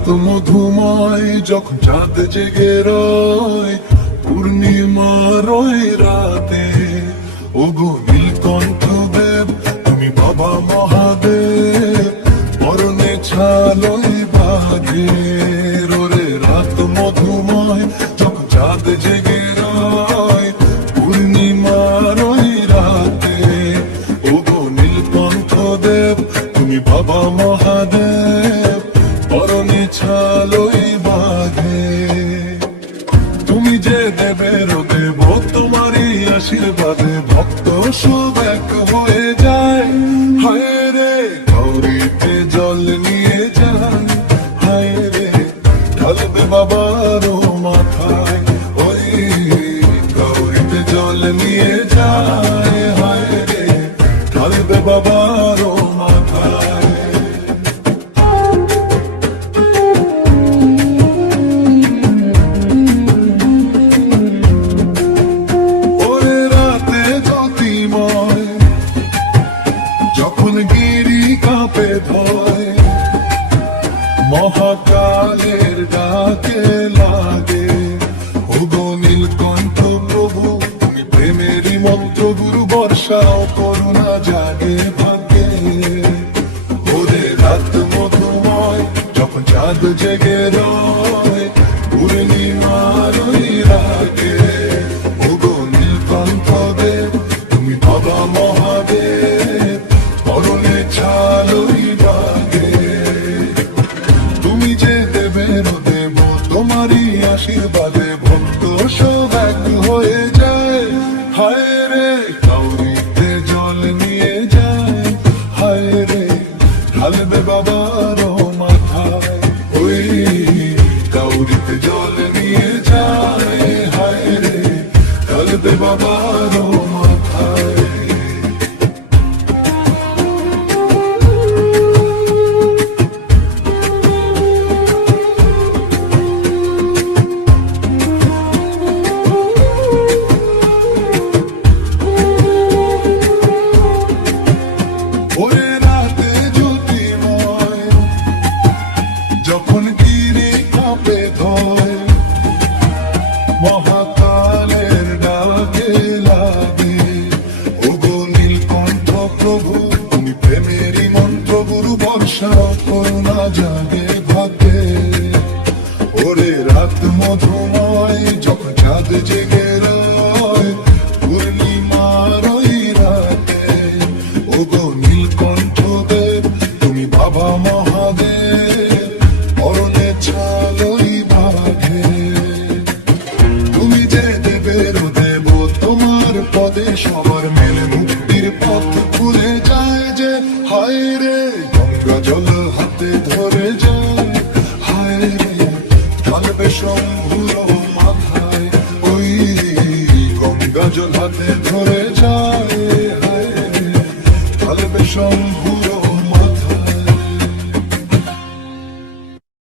রাত মধুময় যখন চাঁদ জেগে রয়, পূর্ণিমার ওই রাতে ওগো নীলকণ্ঠ দেব তুমি বাবা মহাদেব, পরনে ছালই বাঁধে ওরে রাত মধুময় যখন চাঁদ জেগে রয়, পূর্ণিমার ওই রাতে ওগো নীলকণ্ঠ দেব তুমি বাবা মহাদেব, পরনে ছালই বাঁধে। তুমি যে দেবের দেব তোমারই আশীর্বাদে ভক্ত সব এক হয়ে যায়। হায় রে গৌরীতে জল নিয়ে যান, হায় রে ঢালবে বাবার মাথায়, ওই গৌরীতে জল নিয়ে যায়, হায় রে ঢালবে বাবার মাথায়। যখন গিরি কাঁপে ভয়, মহাকালের ডাকে লাগে ওগো নীলকণ্ঠ প্রভু তুমি প্রেমেরই মন্ত্র, গুরু বর্ষাও করুণা জাগে ভাগ্যে। ওরে রাত মধুময় যখন চাঁদ জেগে রয়, পূর্ণিমার ওই রাতে ওগো নীলকণ্ঠ দেব তুমি বাবা মহাদেব, পরনে ছালই বাঁধে। তুমি যে দেবের দেব তোমারই আশীর্বাদে ভক্ত সব এক হয়ে যায়। হায় রে গৌরীতে জল নিয়ে যায়, হায় রে ঢালবে বাবার মাথায়, ওই গৌরীতে জল নিয়ে যায়, হায় রে ঢালবে বাবার মাথায়। ওরে রাতে জ্যোতির্ময় যখন গিরি কাঁপে ধয়, মহাকালের ডাকে লাগে ওগো নীলকণ্ঠ প্রভু তুমি প্রেমেরই মন্ত্র, গুরু বর্ষা করুণা জাগে ভাগ্যে। ওরে রাত মধুময় যখন চাঁদ জেগে রয়, পূর্ণিমার ওই রাতে ওগো নীলকণ্ঠ দেব তুমি বাবা মহাদেব, পরনে ছালই বাঁধে। তুমি যে দেবের দেব তোমার পদে সবার মেলে মুক্তির পথ খুলে যায় যে, হায় রে গঙ্গা জল হাতে ধরে যায়, হায় রে ঢালবে শম্ভুর মাথায়, ওই গঙ্গা জল হাতে ধরে যায়, হায় রে ঢালবে শম্ভু